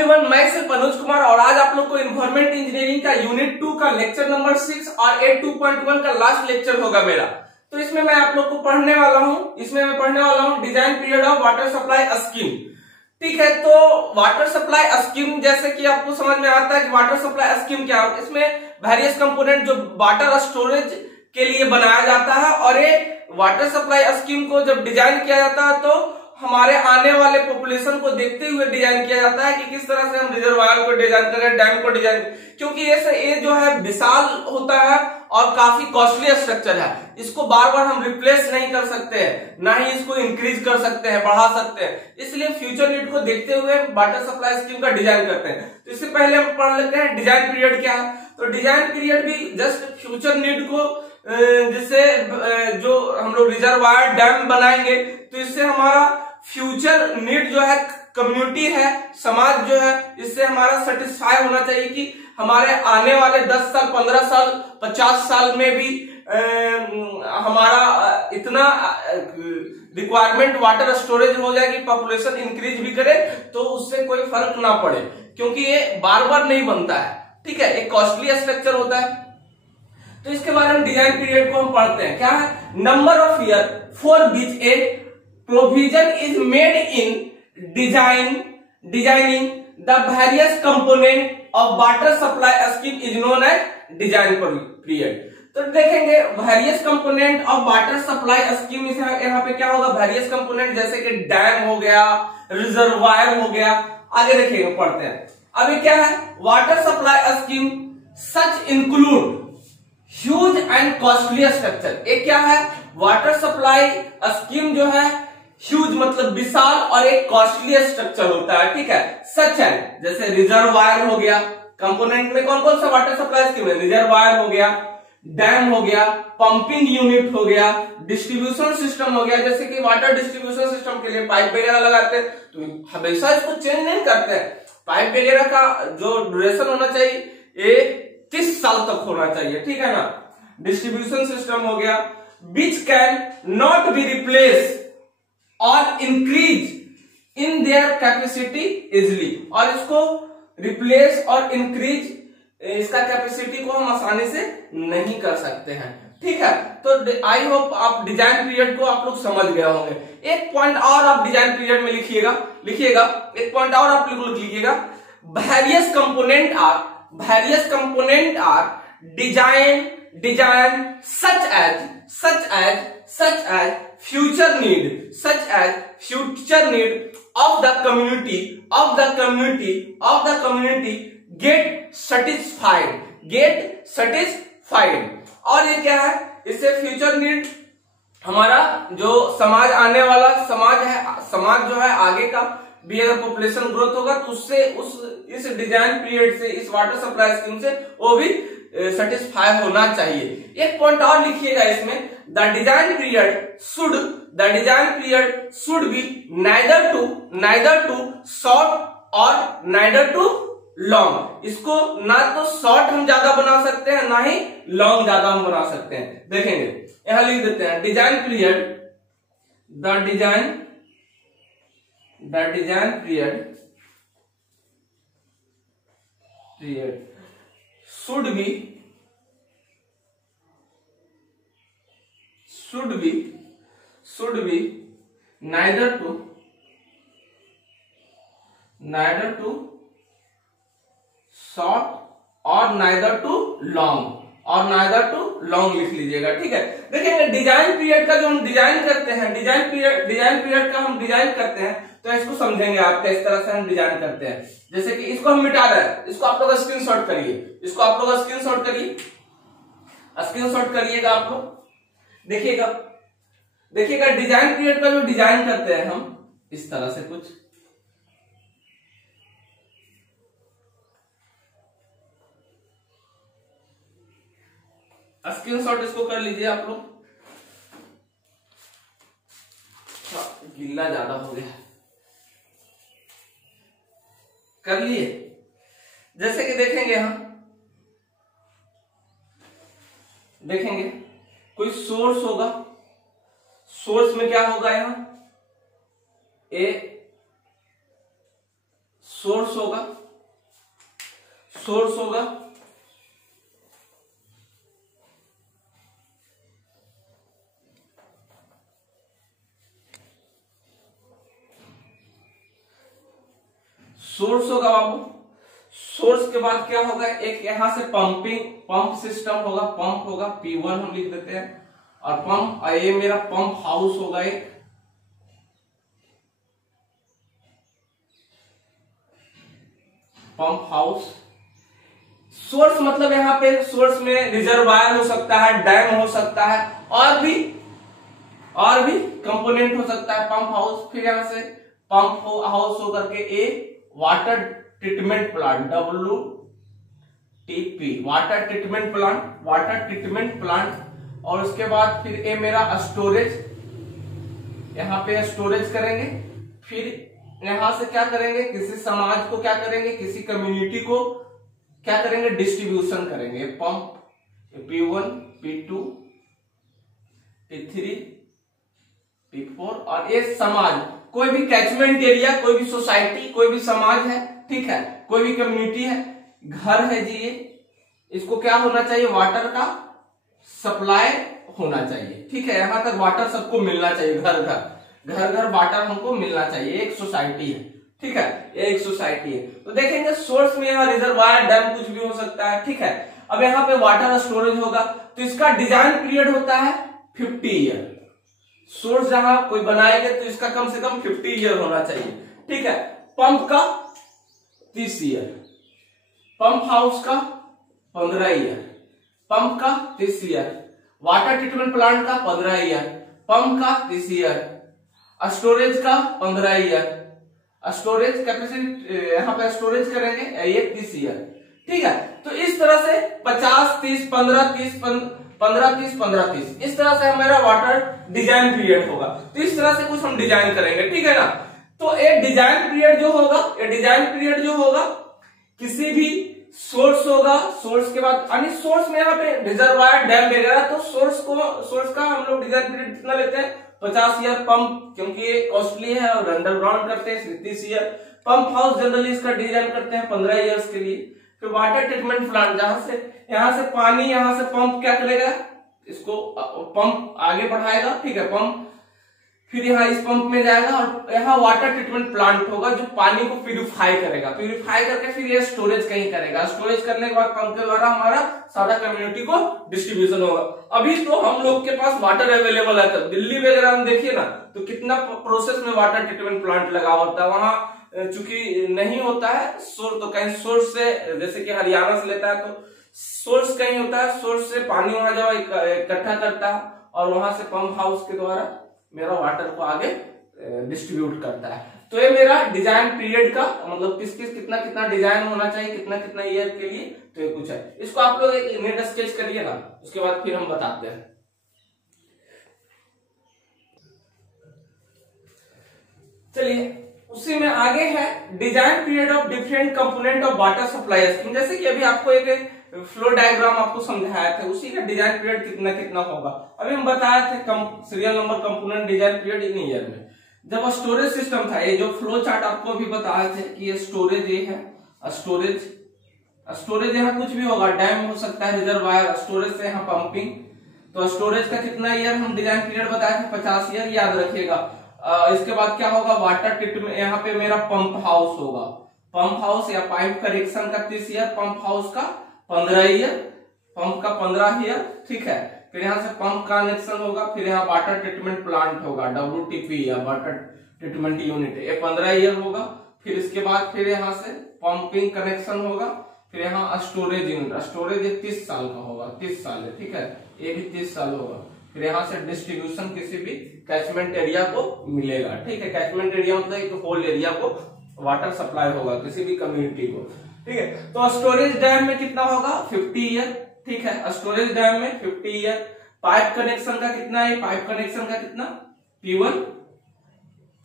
Everyone, मैं सिर्फ अनुज कुमार और आज आप लोग को इन्वायरमेंट इंजीनियरिंग का यूनिट 2 का लेक्चर नंबर 6 और 8.2.1 का लास्ट लेक्चर होगा मेरा। तो इसमें मैं आप लोग को पढ़ने वाला हूं design period of water supply scheme. ठीक है, तो वाटर सप्लाई स्कीम जैसे कि आपको समझ में आता है कि वाटर सप्लाई स्कीम क्या है। इसमें वेरियस कंपोनेंट जो वाटर स्टोरेज के लिए बनाया जाता है और ये वाटर सप्लाई स्कीम को जब डिजाइन किया जाता है तो हमारे आने वाले पॉपुलेशन को देखते हुए डिजाइन किया जाता है कि किस तरह से हम रिजर्वायर को डिजाइन करें, डैम को डिजाइन, क्योंकि ये जो है विशाल होता है और काफी कॉस्टली स्ट्रक्चर है। इसको बार बार हम रिप्लेस नहीं कर सकते हैं, ना ही इसको इंक्रीज कर सकते हैं, बढ़ा सकते हैं। इसलिए फ्यूचर नीड को देखते हुए वाटर सप्लाई स्कीम का डिजाइन करते हैं। तो इससे पहले हम पढ़ लेते हैं डिजाइन पीरियड क्या है। तो डिजाइन पीरियड भी जस्ट फ्यूचर नीड को जिससे जो हम लोग रिजर्वायर डैम बनाएंगे तो इससे हमारा फ्यूचर नीड जो है, कम्युनिटी है, समाज जो है, इससे हमारा सेटिस्फाई होना चाहिए कि हमारे आने वाले 10 साल, 15 साल, 50 साल में भी हमारा इतना रिक्वायरमेंट वाटर स्टोरेज हो जाए कि पॉपुलेशन इंक्रीज भी करे तो उससे कोई फर्क ना पड़े, क्योंकि ये बार बार नहीं बनता है। ठीक है, एक कॉस्टली स्ट्रक्चर होता है। तो इसके बारे में डिजाइन पीरियड को हम पढ़ते हैं। क्या है? Number of year for which a provision is made in designing the various component of water supply scheme is known as design period. तो देखेंगे various component of water supply scheme, यहाँ पे क्या होगा? वेरियस कंपोनेंट जैसे कि dam हो गया, रिजर्वायर हो गया, आगे देखिएगा, पढ़ते हैं। अभी क्या है? Water supply scheme such include huge and costly structure. एक क्या है? वाटर सप्लाई स्कीम जो है ह्यूज मतलब विशाल और एक कॉस्टली स्ट्रक्चर होता है। ठीक है, सच है जैसे रिजर्वायर हो गया, कंपोनेंट में कौन कौन सा वाटर सप्लाई स्कीम है? रिजर्वायर हो गया, डैम हो गया, पंपिंग यूनिट हो गया, डिस्ट्रीब्यूशन सिस्टम हो गया। जैसे कि वाटर डिस्ट्रीब्यूशन सिस्टम के लिए पाइप वगैरह लगाते हैं तो हमेशा इसको चेंज नहीं करते हैं। पाइप वगैरह का जो ड्यूरेशन होना चाहिए ये 30 साल तक होना चाहिए। ठीक है ना। डिस्ट्रीब्यूशन सिस्टम हो गया which can not be replace और increase in their capacity easily, और इसको रिप्लेस और इंक्रीज इसका कैपेसिटी को हम आसानी से नहीं कर सकते हैं। ठीक है, तो आई होप आप डिजाइन पीरियड को आप लोग समझ गए होंगे। एक पॉइंट और आप डिजाइन पीरियड में लिखिएगा, एक पॉइंट और आप लोग लिखिएगा। Various component are design such as future need of the community get satisfied। और ये क्या है? इससे फ्यूचर नीड हमारा जो समाज, आने वाला समाज जो है आगे का भी अगर पॉपुलेशन ग्रोथ होगा तो उससे इस डिजाइन पीरियड से, इस वाटर सप्लाई स्कीम से वो भी सेटिस्फाई होना चाहिए। एक पॉइंट और लिखिएगा इसमें, the design period should be neither too short और नाइदर टू लॉन्ग। इसको ना तो शॉर्ट हम ज्यादा बना सकते हैं, ना ही लॉन्ग ज्यादा हम बना सकते हैं। देखेंगे, यहां लिख देते हैं design period, the design period should be neither to short और neither to long लिख लीजिएगा। ठीक है, देखेंगे डिजाइन पीरियड का जो हम डिजाइन करते हैं, डिजाइन पीरियड का हम डिजाइन करते हैं तो इसको समझेंगे आप किस तरह से हम डिजाइन करते हैं। जैसे कि इसको हम मिटा रहे हैं, इसको आप लोग स्क्रीनशॉट करिएगा आप लोग। देखिएगा डिजाइन पीरियड का जो डिजाइन करते हैं हम इस तरह से कुछ स्क्रीनशॉट इसको कर लीजिए आप लोग। गिल्ला ज्यादा हो गया, कर लिए। जैसे कि देखेंगे कोई सोर्स होगा, सोर्स में क्या होगा? यहाँ ए सोर्स होगा, सोर्स होगा, सोर्स होगा बाबू। सोर्स के बाद क्या होगा, एक यहां से पंप सिस्टम होगा, पंप होगा, P1 हम लिख देते हैं, और पंप, ये मेरा पंप हाउस होगा एक, पंप हाउस। सोर्स मतलब यहाँ पे सोर्स में रिजर्वायर हो सकता है, डैम हो सकता है, और भी कंपोनेंट हो सकता है, पंप हाउस। फिर यहां से पंप हाउस होकर के a water treatment plant, WTP, water treatment plant, और उसके बाद फिर ए मेरा स्टोरेज, यहां पे स्टोरेज करेंगे। फिर यहां से क्या करेंगे, किसी समाज को क्या करेंगे, किसी कम्युनिटी को क्या करेंगे, डिस्ट्रीब्यूशन करेंगे। Pump P1, P2, P3, P4, और ये समाज, कोई भी कैचमेंट एरिया, कोई भी सोसाइटी, कोई भी समाज है, ठीक है, कोई भी कम्युनिटी है, घर है जी, ये इसको क्या होना चाहिए, वाटर का सप्लाई होना चाहिए, ठीक है। यहां तक वाटर सबको मिलना चाहिए, घर घर वाटर हमको मिलना चाहिए। एक सोसाइटी है, ठीक है, ये एक सोसाइटी है। तो देखेंगे सोर्स में यहाँ रिजर्वायर, डैम कुछ भी हो सकता है, ठीक है। अब यहाँ पे वाटर स्टोरेज होगा, तो इसका डिजाइन पीरियड होता है 50 ईयर। सोर्स जहां कोई बनाएगा तो इसका कम से कम 50 ईयर होना चाहिए, ठीक है। पंप का 30 ईयर, पंप हाउस का 15 ईयर, पंप का 30 ईयर, वाटर ट्रीटमेंट प्लांट का 15 ईयर, पंप का 30 ईयर, स्टोरेज का 15 ईयर, स्टोरेज कैपेसिटी यहाँ पे स्टोरेज करेंगे ये 30 ईयर, ठीक है। तो इस तरह से 50, 30, 15, 30, 15, 30, 15, 30, इस तरह से हमारा वाटर डिजाइन पीरियड होगा। तो इस तरह से कुछ हम डिजाइन करेंगे, ठीक है ना। तो एक डिजाइन पीरियड जो होगा, ये डिजाइन पीरियड जो होगा, किसी भी सोर्स होगा, सोर्स के बाद यानी सोर्स में यहाँ पे रिजर्वायर, डैम वगैरह, तो सोर्स का हम लोग डिजाइन पीरियड कितना लेते हैं, 50 ईयर। पंप क्योंकि ये कॉस्टली है और अंडरग्राउंड करते हैं 30 ईयर। पंप हाउस जनरली इसका डिजाइन करते हैं 15 ईयर्स के लिए। फिर वाटर ट्रीटमेंट प्लांट, जहां से यहाँ से पानी, यहाँ से पंप क्या करेगा, इसको पंप आगे बढ़ाएगा, ठीक है, पंप फिर यहाँ इस पंप में जाएगा, और यहाँ वाटर ट्रीटमेंट प्लांट होगा जो पानी को प्यूरिफाई करेगा, प्यूरिफाई करके फिर ये स्टोरेज कहीं करेगा। स्टोरेज करने के बाद पंप के द्वारा हमारा सारा कम्युनिटी को डिस्ट्रीब्यूशन होगा। अभी तो हम लोग के पास वाटर अवेलेबल है, तो दिल्ली वगैरह में देखिए ना, तो कितना प्रोसेस में वाटर ट्रीटमेंट प्लांट लगा होता है। वहां चूंकि नहीं होता है सोर्स, तो कहीं सोर्स से, जैसे कि हरियाणा से लेता है तो सोर्स कहीं होता है, सोर्स से पानी वहां जब इकट्ठा करता है, और वहां से पंप हाउस के द्वारा मेरा वाटर को आगे डिस्ट्रीब्यूट करता है। तो ये मेरा डिजाइन पीरियड का मतलब कितना डिजाइन होना चाहिए, कितना ईयर के लिए, तो ये कुछ है। इसको आप लोग एक नेट स्केच करिए ना, उसके बाद फिर हम बताते हैं। चलिए उसी में आगे है design period of different component of water supply scheme. जैसे कि अभी आपको एक फ्लो डायग्राम आपको समझाया था, उसी का डिजाइन पीरियड कितना होगा। अभी हम बताए थे serial number component design period in year में। जब स्टोरेज सिस्टम था, ये जो फ्लो चार्ट आपको अभी बताए थे कि ये स्टोरेज, ये है स्टोरेज यहाँ कुछ भी होगा, डैम हो सकता है, रिजर्वायर, स्टोरेज से यहाँ पंपिंग। तो स्टोरेज का कितना ईयर हम डिजाइन पीरियड बताए थे, 50 ईयर, याद रखिएगा। इसके बाद क्या होगा, वाटर ट्रीटमेंट, यहाँ पे मेरा पंप हाउस होगा, पंप हाउस या पाइप कनेक्शन का 30 ईयर, पंप हाउस का 15 ईयर, पंप का 15 ईयर, ठीक है। फिर यहाँ से पंप कनेक्शन होगा, फिर यहाँ वाटर ट्रीटमेंट प्लांट होगा, WTP या वाटर ट्रीटमेंट यूनिट, ये 15 ईयर होगा। फिर इसके बाद फिर यहाँ से पंपिंग कनेक्शन होगा, फिर यहाँ स्टोरेज यूनिट, स्टोरेज 30 साल का होगा, 30 साल है, ठीक है, ये भी 30 साल होगा। फिर यहाँ से डिस्ट्रीब्यूशन किसी भी कैचमेंट एरिया को मिलेगा, ठीक है। कैचमेंट एरिया मतलब एक होल एरिया को वाटर सप्लाई होगा, किसी भी कम्युनिटी को, ठीक है। तो स्टोरेज डैम में कितना होगा, 50 ईयर, ठीक है, स्टोरेज डैम में 50 ईयर। पाइप कनेक्शन का कितना है, पाइप कनेक्शन का कितना, P1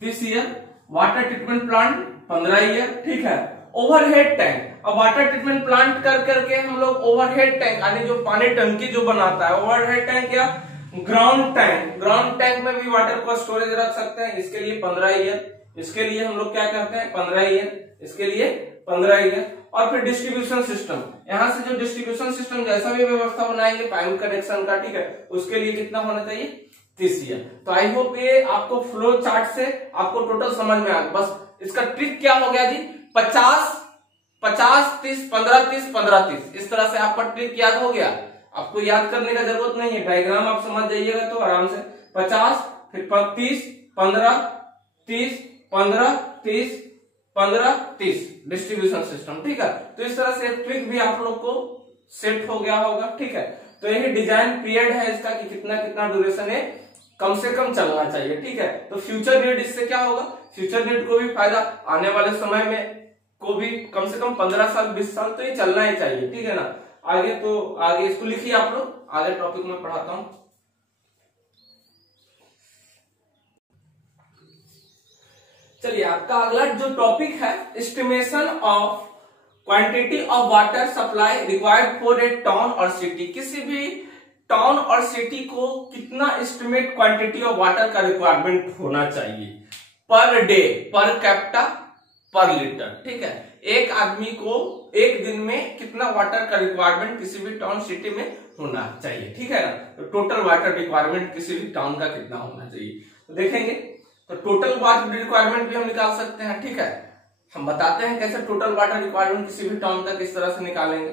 30 year, water treatment plant 15 year, ठीक है। ओवरहेड टैंक, अब वाटर ट्रीटमेंट प्लांट करके हम लोग ओवरहेड टैंक यानी जो पानी टंकी जो बनाता है, ओवरहेड टैंक या ग्राउंड टैंक में भी वाटर को स्टोरेज रख सकते हैं, इसके लिए 15 ईयर। इसके लिए हम लोग क्या करते हैं 15 ही है, इसके लिए 15 ही है। और फिर डिस्ट्रीब्यूशन सिस्टम, यहां से जो डिस्ट्रीब्यूशन सिस्टम जैसा भी व्यवस्था बनाएंगे पाइप कनेक्शन का, ठीक है, उसके लिए कितना होना चाहिए 30 ईयर। तो आई होप ये आपको फ्लो चार्ट से आपको टोटल समझ में आ गया। बस इसका ट्रिक क्या हो गया जी, 50 50 30 15 30 15 30, इस तरह से आपका ट्रिक याद हो गया। आपको याद करने का जरूरत नहीं है, डायग्राम आप समझ जाइएगा तो आराम से 50 फिर 30 15 30 15 30 15 30 डिस्ट्रीब्यूशन सिस्टम, ठीक है। तो इस तरह से ट्रिक भी आप लोग को सेट हो गया होगा, ठीक है। तो यही डिजाइन पीरियड है इसका कि कितना कितना ड्यूरेशन है कम से कम चलना चाहिए, ठीक है। तो फ्यूचर नीड इससे क्या होगा, फ्यूचर नीड को भी फायदा, आने वाले समय में को भी कम से कम 15 साल 20 साल तो ये चलना ही चाहिए, ठीक है ना। आगे तो आगे इसको लिखिए आप लोग, आगे टॉपिक में पढ़ाता हूं। चलिए आपका अगला जो टॉपिक है, estimation of quantity of water supply required for a town और सिटी। किसी भी टाउन और सिटी को कितना एस्टिमेट क्वांटिटी ऑफ वाटर का रिक्वायरमेंट होना चाहिए पर डे, पर कैप्टा, पर लीटर, ठीक है। एक आदमी को एक दिन में कितना वाटर का रिक्वायरमेंट किसी भी टाउन सिटी में होना चाहिए, ठीक है ना। तो टोटल वाटर रिक्वायरमेंट किसी भी टाउन का कितना होना चाहिए तो देखेंगे। तो टोटल वाटर रिक्वायरमेंट भी हम निकाल सकते हैं, ठीक है। हम बताते हैं कैसे टोटल वाटर रिक्वायरमेंट किसी भी टाउन का किस तरह से निकालेंगे।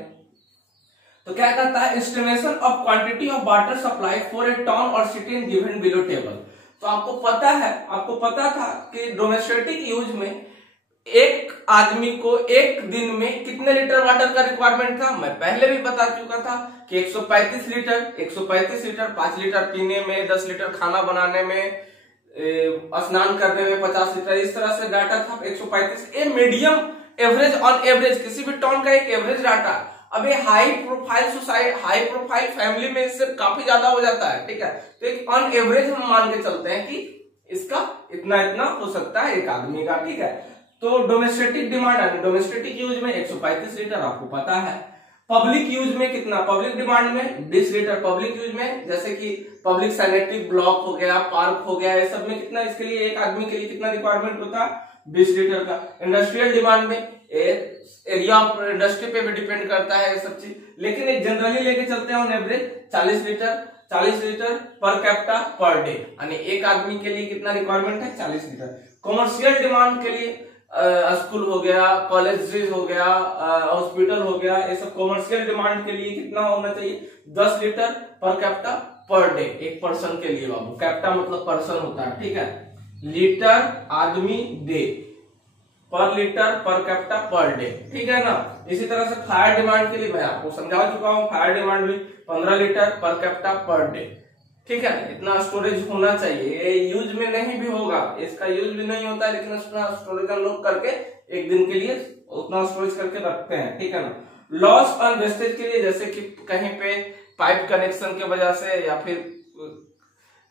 तो क्या कहता है, estimation of quantity of water supply for a town और city in given below table. तो आपको पता था कि डोमेस्टिक यूज में एक आदमी को एक दिन में कितने लीटर वाटर का रिक्वायरमेंट था, मैं पहले भी बता चुका था कि 135 लीटर, 5 लीटर पीने में, 10 लीटर खाना बनाने में, स्नान करने में 50 लीटर, इस तरह से डाटा था 135। A medium average on average किसी भी टाउन का एक एवरेज डाटा। अब ये high profile society, high profile family में इससे काफी ज्यादा हो जाता है, ठीक है। तो एक ऑन एवरेज हम मान के चलते हैं कि इसका इतना इतना हो सकता है एक आदमी का, ठीक है। तो डोमेस्टिक डिमांड है, डोमेस्टिक यूज में 135 लीटर आपको पता है। पब्लिक यूज में कितना, पब्लिक डिमांड में 20 लीटर। पब्लिक यूज में जैसे कि पब्लिक सैनिटरी ब्लॉक हो गया, पार्क हो गया, ये सब में कितना, इसके लिए एक आदमी के लिए कितना रिक्वायरमेंट होता है 20 लीटर का। इंडस्ट्रियल डिमांड में एरिया ऑफ इंडस्ट्री पे भी डिपेंड करता है ये सब चीज, लेकिन एक जनरली लेके चलते हैं ऑन एवरेज 40 लीटर पर कैप्टा पर डे, यानी एक आदमी के लिए कितना रिक्वायरमेंट है 40 लीटर। कॉमर्शियल डिमांड के लिए स्कूल हो गया, कॉलेजेस हो गया, हॉस्पिटल हो गया, ये सब कॉमर्शियल डिमांड के लिए कितना होना चाहिए 10 लीटर पर कैप्टा पर डे, एक पर्सन के लिए। बाबू कैप्टा मतलब पर्सन होता है, ठीक है। लीटर आदमी डे, पर लीटर पर कैप्टा पर डे, ठीक है ना। इसी तरह से फायर डिमांड के लिए मैं आपको समझा चुका हूं, फायर डिमांड भी 15 लीटर पर कैप्टा पर डे, ठीक है। इतना स्टोरेज होना चाहिए, ये यूज में नहीं भी होगा, इसका यूज भी नहीं होता है, लेकिन उतना स्टोरेज हम लोग करके एक दिन के लिए उतना स्टोरेज करके रखते हैं, ठीक है ना। लॉस और वेस्टेज के लिए जैसे कि कहीं पे पाइप कनेक्शन की वजह से या फिर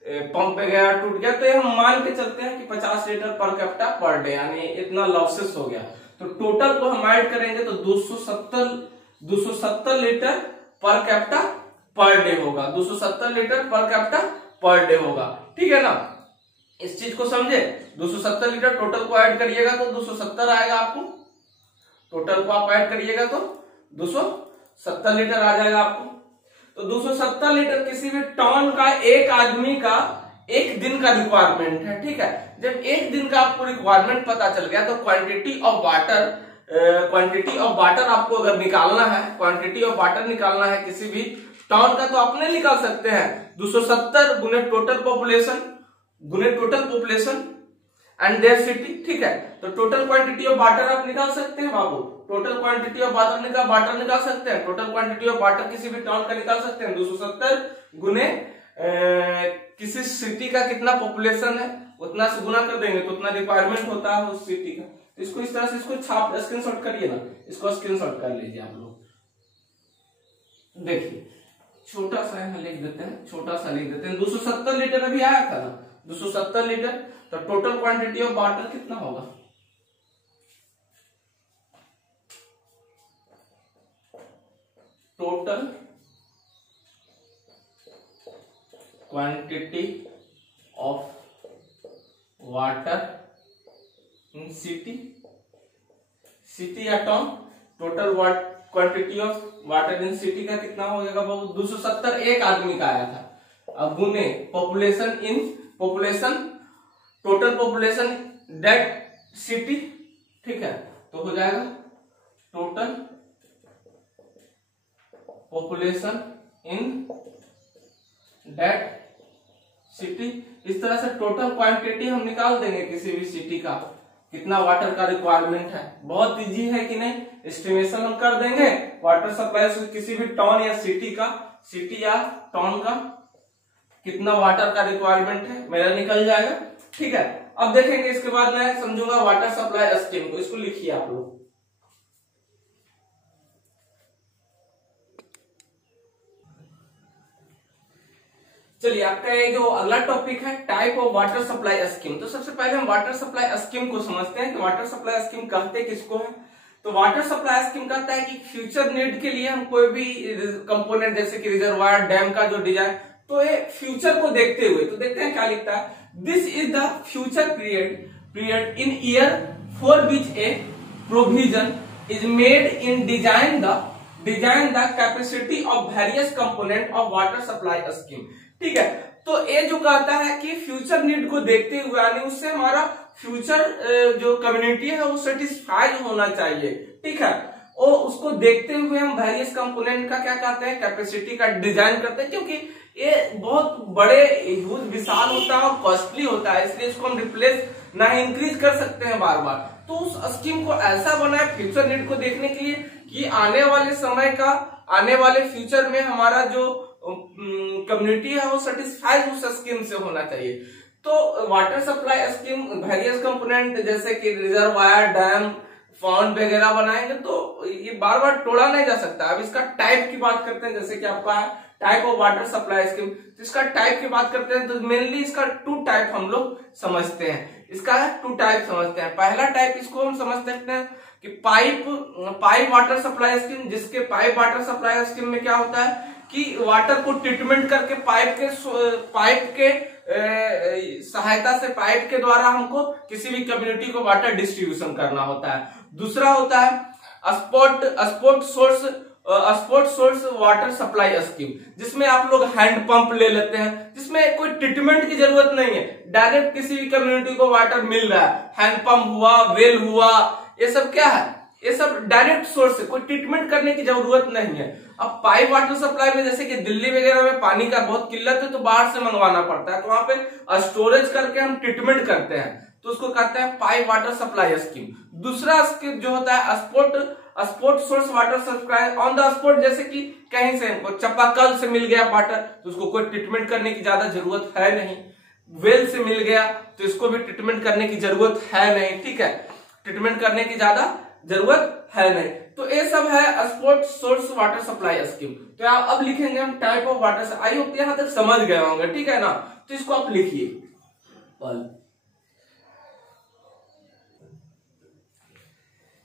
पंप पे गया टूट गया, तो हम मान के चलते हैं कि 50 लीटर पर कैप्टा पर डे, यानी इतना लॉसेस हो गया। तो टोटल को हम ऐड करेंगे तो 270 लीटर पर कैप्टा पर डे होगा, 270 लीटर पर कैप्टा पर डे होगा, ठीक है ना। इस चीज को समझे, 270 लीटर टोटल को ऐड करिएगा तो 270 आएगा आपको, टोटल को आप ऐड करिएगा तो 270 लीटर आ जाएगा आपको। तो 270 लीटर किसी भी टाउन का एक आदमी का एक दिन का रिक्वायरमेंट है, ठीक है। जब एक दिन का आपको रिक्वायरमेंट पता चल गया तो क्वांटिटी ऑफ वाटर आपको अगर निकालना है, क्वांटिटी ऑफ वाटर निकालना है किसी भी टाउन का, तो अपने निकाल सकते हैं 270 गुने total population and there city, ठीक है। तो टोटल क्वांटिटी ऑफ वाटर आप निकाल सकते हैं बाबू, टोटल क्वांटिटी ऑफ वाटर निकाल सकते हैं, टोटल क्वांटिटी ऑफ वाटर किसी भी टाउन का निकाल सकते हैं 270 गुने किसी सिटी का कितना पॉपुलेशन है उतना से गुना कर देंगे तो उतना रिक्वायरमेंट होता है उस सिटी का। तो इसको इस तरह से इसको छाप स्क्रीनशॉट करिए ना, इसको स्क्रीनशॉट कर लीजिए आप लोग। देखिए छोटा सा यहाँ लिख देते हैं, 270 लीटर अभी आया था ना, 270 लीटर। तो टोटल क्वांटिटी ऑफ वाटर कितना होगा, total quantity of water city या town, total quantity of water in city का कितना हो जाएगा बाबू 270 एक आदमी का आया था। अब गुने population total population that city, ठीक है, तो हो जाएगा total population in that city. इस तरह से टोटल क्वांटिटी हम निकाल देंगे किसी भी सिटी का, कितना वाटर का रिक्वायरमेंट है। बहुत इजी है कि नहीं, एस्टिमेशन हम कर देंगे वाटर सप्लाई से किसी भी टाउन या सिटी या टाउन का कितना वाटर का रिक्वायरमेंट है मेरा निकल जाएगा, ठीक है। अब देखेंगे इसके बाद मैं समझूंगा वाटर सप्लाई स्कीम को, इसको लिखिए आप लोग। चलिए आपका ये जो अगला टॉपिक है type of water supply scheme. तो सबसे पहले हम वाटर सप्लाई स्कीम को समझते हैं कि वाटर सप्लाई स्कीम कहते किसको है। तो वाटर सप्लाई स्कीम कहता है कि फ्यूचर नीड के लिए हम कोई भी कंपोनेंट जैसे कि रिजर्वायर, डैम का जो डिजाइन, तो ये फ्यूचर को देखते हुए, तो देखते हैं क्या लिखता है, this is the future period in year for which a provision is made in design the capacity of various component of water supply scheme, ठीक है। तो ये जो कहता है कि फ्यूचर नीड को देखते हुए, यानी उससे हमारा फ्यूचर जो कम्युनिटी है वो सेटिस्फाइड होना चाहिए, ठीक है। और उसको देखते हुए हम वेरियस कंपोनेंट का क्या कहते हैं, कैपेसिटी का डिजाइन करते हैं, क्योंकि ये बहुत बड़े यूज विशाल होता है और कॉस्टली होता है, इसलिए इसको हम रिप्लेस ना इंक्रीज कर सकते हैं बार बार। तो उस स्कीम को ऐसा बनाए फ्यूचर नीड को देखने के लिए कि आने वाले समय का, आने वाले फ्यूचर में हमारा जो कम्युनिटी है वो सेटिस्फाइड उस स्कीम से होना चाहिए। तो water supply scheme various component जैसे कि रिजर्वायर, डैम, फाउंड वगैरह बनाएंगे, तो ये बार बार तोड़ा नहीं जा सकता। अब इसका टाइप की बात करते हैं, जैसे कि आपका type of water supply scheme, तो इसका टाइप की बात करते हैं तो मेनली इसका 2 टाइप हम लोग समझते हैं। इसका 2 टाइप समझते हैं। पहला टाइप इसको हम समझ सकते हैं कि पाइप वाटर सप्लाई स्कीम, जिसके पाइप वाटर सप्लाई स्कीम में क्या होता है कि वाटर को ट्रीटमेंट करके पाइप के सहायता से, पाइप के द्वारा हमको किसी भी कम्युनिटी को वाटर डिस्ट्रीब्यूशन करना होता है। दूसरा होता है spot source water supply scheme, जिसमें आप लोग हैंड पंप ले लेते हैं, जिसमें कोई ट्रीटमेंट की जरूरत नहीं है, डायरेक्ट किसी भी कम्युनिटी को वाटर मिल रहा है। हैंड पंप हुआ, वेल हुआ, ये सब क्या है, ये सब डायरेक्ट सोर्स है, कोई ट्रीटमेंट करने की जरूरत नहीं है। अब पाइप वाटर सप्लाई में जैसे कि दिल्ली वगैरह में पानी का बहुत किल्लत है, तो बाहर से मंगवाना पड़ता है, तो वहां पे स्टोरेज करके हम ट्रीटमेंट करते हैं, तो उसको कहते हैं पाइप वाटर सप्लाई स्कीम। दूसरा स्कीम जो होता है spot source water supply on the spot, जैसे कि कहीं से हमको चापाकल से मिल गया वाटर, तो उसको कोई ट्रीटमेंट करने की ज्यादा जरूरत है नहीं। वेल से मिल गया तो इसको भी ट्रीटमेंट करने की जरूरत है नहीं, ठीक है, ट्रीटमेंट करने की ज्यादा जरूरत है नहीं। तो ये सब है spot source water supply scheme. तो अब लिखेंगे हम type of water, I hope यहां तक समझ गए होंगे, ठीक है ना। तो इसको आप लिखिए।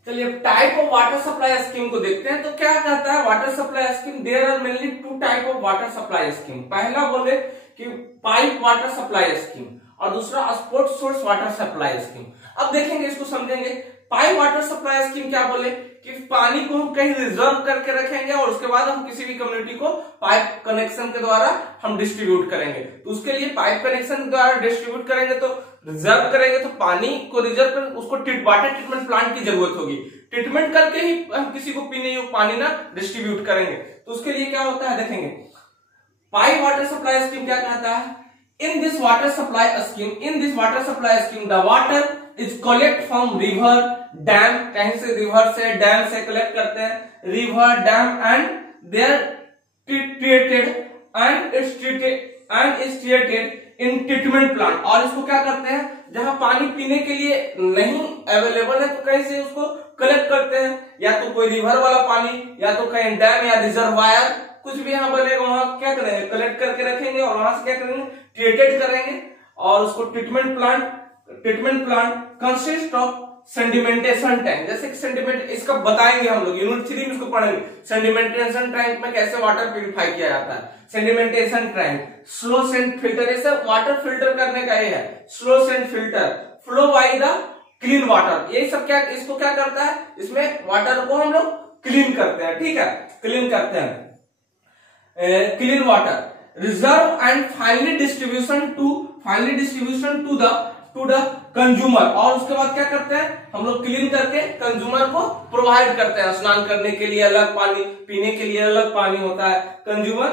चलिए type of water supply scheme को देखते हैं। तो क्या कहता है water supply scheme, there are mainly 2 type of water supply scheme. पहला बोले कि पाइप वाटर सप्लाई स्कीम और दूसरा spot source water supply scheme. अब देखेंगे, इसको समझेंगे। पाइप वाटर सप्लाई स्कीम क्या बोले कि पानी को हम कहीं रिजर्व करके रखेंगे और उसके बाद हम किसी भी कम्युनिटी को पाइप कनेक्शन के द्वारा हम डिस्ट्रीब्यूट करेंगे। तो उसके लिए पाइप कनेक्शन के द्वारा डिस्ट्रीब्यूट करेंगे, तो रिजर्व करेंगे, तो पानी को रिजर्व कर उसको वाटर ट्रीटमेंट प्लांट की जरूरत होगी, ट्रीटमेंट करके ही हम किसी को पीने योग्य पानी ना डिस्ट्रीब्यूट करेंगे। तो उसके लिए क्या होता है देखेंगे। पाइप वाटर सप्लाई स्कीम क्या कहता है, in this water supply scheme the water is collect from river, dam, कहीं से रिवर से, डैम से कलेक्ट करते हैं, river, dam, and there treated and is treated in treatment plant. और इसको क्या करते हैं, जहां पानी पीने के लिए नहीं अवेलेबल है तो कहीं से उसको कलेक्ट करते हैं, या तो कोई रिवर वाला पानी, या तो कहीं डैम या रिजर्वायर, कुछ भी यहाँ बनेगा वहां क्या करेंगे, कलेक्ट करके रखेंगे और वहां से क्या करेंगे, ट्रीटेड करेंगे। और उसको treatment plant consist of sedimentation tank, जैसे कि सेडिमेंट, इसका बताएंगे हम लोग यूनिट 3 में इसको पढ़ेंगे। सेडिमेंटेशन टैंक में कैसे वाटर प्यूरिफाई किया जाता है, sedimentation tank, slow sand filter, ये सब वाटर फिल्टर करने का ये है, slow sand filter, flow by the clean water, ये सब क्या, इसको क्या करता है, इसमें वाटर को हम लोग क्लीन करते हैं, ठीक है, क्लीन करते हैं। Clean water reserve and finally distribution to the consumer, और उसके बाद क्या करते हैं हम लोग, क्लीन करके कंज्यूमर को प्रोवाइड करते हैं। स्नान करने के लिए अलग पानी, पीने के लिए अलग पानी होता है। Consumer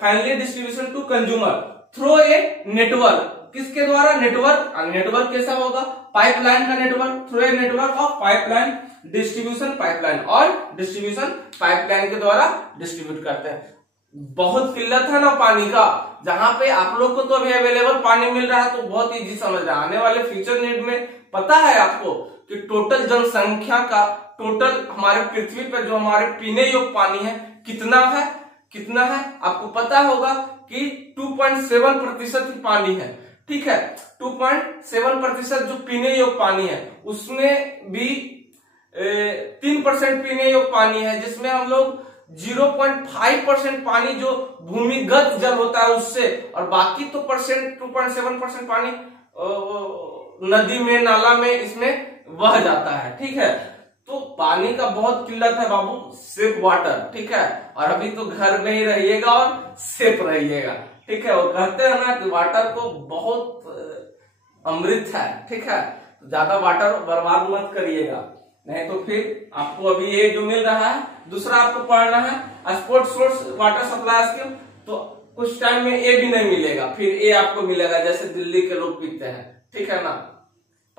finally distribution to consumer through a network, किसके द्वारा, नेटवर्क कैसा होगा, पाइपलाइन का network, through a network of pipeline distribution pipeline, और डिस्ट्रीब्यूशन पाइपलाइन के द्वारा डिस्ट्रीब्यूट करते हैं। बहुत किल्लत है ना पानी का, जहां पे आप लोग को तो अभी अवेलेबल पानी मिल रहा है तो बहुत इजी समझ रहा है। आने वाले फ्यूचर नीड में पता है आपको कि टोटल जनसंख्या का, टोटल हमारे पृथ्वी पर जो हमारे पीने योग्य पानी है कितना है आपको पता होगा कि 2.7% ही पानी है, ठीक है। 2.7% जो पीने योग्य पानी है, उसमें भी 3% पीने योग्य पानी है, जिसमें हम लोग 0.5% पानी जो भूमिगत जल होता है उससे, और बाकी तो 2.7% पानी नदी में, नाला में इसमें बह जाता है, ठीक है। तो पानी का बहुत किल्लत है बाबू, सेफ वाटर, ठीक है। और अभी तो घर में ही रहिएगा और सेफ रहिएगा, ठीक है। वो कहते हैं ना कि वाटर को बहुत अमृत है, ठीक है। तो ज्यादा वाटर बर्बाद मत करिएगा, नहीं तो फिर आपको अभी ये जो मिल रहा है, दूसरा आपको पढ़ना है sport source water supply scheme, तो कुछ टाइम में ये भी नहीं मिलेगा, फिर ये आपको मिलेगा, जैसे दिल्ली के लोग पीते हैं, ठीक है ना,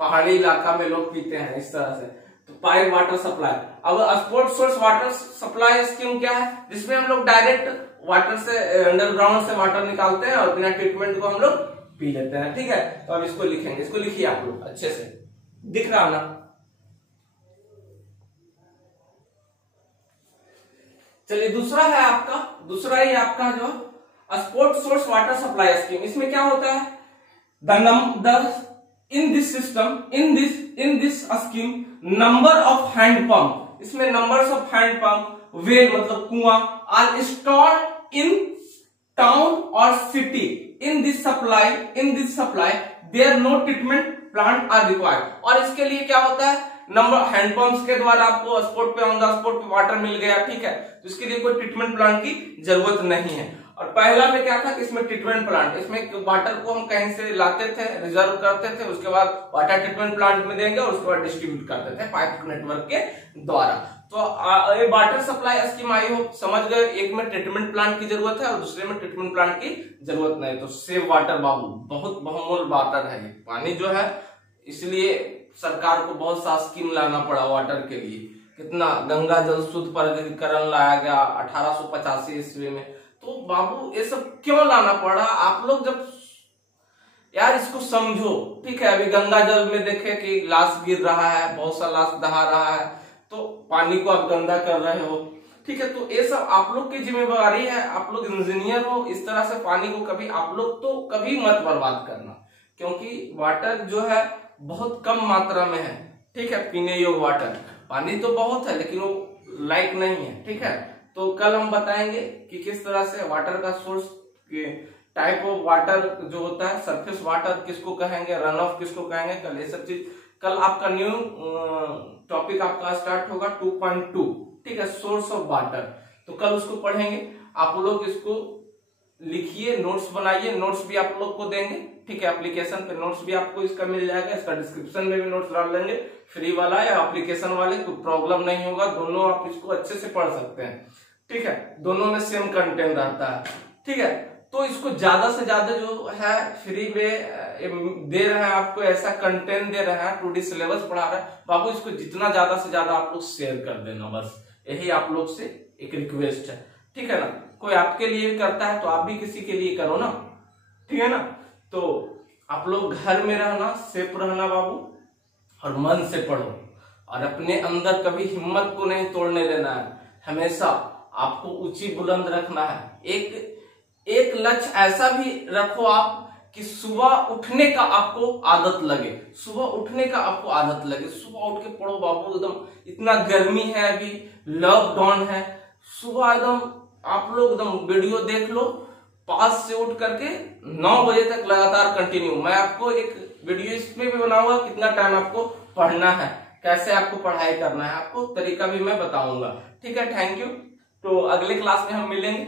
पहाड़ी इलाका में लोग पीते हैं इस तरह से। तो पाइप वाटर सप्लाई, अब sport source water supply scheme क्या है, जिसमें हम लोग डायरेक्ट वाटर से, अंडरग्राउंड से वाटर निकालते हैं और बिना ट्रीटमेंट को हम लोग पी लेते हैं, ठीक है। तो अब इसको लिखेंगे, इसको लिखिए आप लोग अच्छे से, दिख रहा ना। चलिए दूसरा है आपका जो spot source water supply scheme. इसमें क्या होता है, in this scheme number of hand pump, इसमें numbers of hand pump, well मतलब कुआं, आर इंस्टॉल्ड इन टाउन और city. In this supply there no treatment plant are required. और इसके लिए क्या होता है, नंबर हैंडपंप्स के द्वारा आपको स्पॉट पे, ऑन द स्पॉट पे वाटर मिल गया, ठीक है। तो इसके लिए कोई ट्रीटमेंट प्लांट की जरूरत नहीं है। और पहला में क्या था कि इसमें ट्रीटमेंट प्लांट, इसमें वाटर को हम कहीं से लाते थे, रिजर्व करते थे, उसके बाद वाटर ट्रीटमेंट प्लांट में देंगे और उसके बाद डिस्ट्रीब्यूट करते थे पाइप नेटवर्क के द्वारा। तो ये वाटर सप्लाई स्कीम आई हो, समझ गए, एक में ट्रीटमेंट प्लांट की जरूरत है और दूसरे में ट्रीटमेंट प्लांट की जरूरत नहीं। तो सेव वाटर बाबू, बहुत बहुमूल्य वाटर है ये पानी जो है, इसलिए सरकार को बहुत सा स्कीम लाना पड़ा वाटर के लिए। कितना गंगा जल शुद्ध प्राधिकरण लाया गया 1885 ईस्वी में। तो बाबू ये सब क्यों लाना पड़ा, आप लोग जब यार इसको समझो, ठीक है। अभी गंगा जल में देखे कि लाश गिर रहा है, बहुत सा लाश दहा रहा है, तो पानी को आप गंदा कर रहे हो, ठीक है। तो ये सब आप लोग की जिम्मेवारी है, आप लोग इंजीनियर हो, इस तरह से पानी को कभी आप लोग तो कभी मत बर्बाद करना, क्योंकि वाटर जो है बहुत कम मात्रा में है, ठीक है। पीने योग्य वाटर, पानी तो बहुत है लेकिन वो लाइक नहीं है, ठीक है। तो कल हम बताएंगे कि किस तरह से वाटर का सोर्स के टाइप ऑफ वाटर जो होता है, सरफेस वाटर किसको कहेंगे, रन ऑफ किसको कहेंगे, कल ये सब चीज, कल आपका न्यू टॉपिक आपका स्टार्ट होगा 2.2, ठीक है, सोर्स ऑफ वाटर। तो कल उसको पढ़ेंगे, आप लोग इसको लिखिए, नोट्स बनाइए, नोट्स भी आप लोग को देंगे, ठीक है। एप्लीकेशन पे नोट्स भी आपको इसका मिल जाएगा, इसका डिस्क्रिप्शन में भी नोट्स डाल देंगे, फ्री वाला या एप्लीकेशन वाले, कोई प्रॉब्लम नहीं होगा, दोनों आप इसको अच्छे से पढ़ सकते हैं, ठीक है। दोनों में सेम कंटेंट रहता है, ठीक है। तो इसको ज्यादा से ज्यादा जो है फ्री में दे रहे हैं आपको, ऐसा कंटेंट दे रहे हैं, 2D सिलेबस पढ़ा रहे हैं बाबू, इसको जितना ज्यादा से ज्यादा आप लोग शेयर कर देना, बस यही आप लोग से एक रिक्वेस्ट है, ठीक है ना। कोई आपके लिए भी करता है तो आप भी किसी के लिए करो ना, ठीक है ना। तो आप लोग घर में रहना, सेफ रहना बाबू, और मन से पढ़ो, और अपने अंदर कभी हिम्मत को नहीं तोड़ने देना है, हमेशा आपको ऊंची बुलंद रखना है। एक लक्ष्य ऐसा भी रखो आप कि सुबह उठने का आपको आदत लगे, सुबह उठने का आपको आदत लगे, सुबह उठ के पढ़ो बाबू। एकदम इतना गर्मी है, अभी लॉकडाउन है, सुबह एकदम आप लोग एकदम वीडियो देख लो, 5 से उठ करके 9 बजे तक लगातार कंटिन्यू। मैं आपको एक वीडियो इसमें भी बनाऊंगा, कितना टाइम आपको पढ़ना है, कैसे आपको पढ़ाई करना है, आपको तरीका भी मैं बताऊंगा। ठीक है, थैंक यू। तो अगले क्लास में हम मिलेंगे।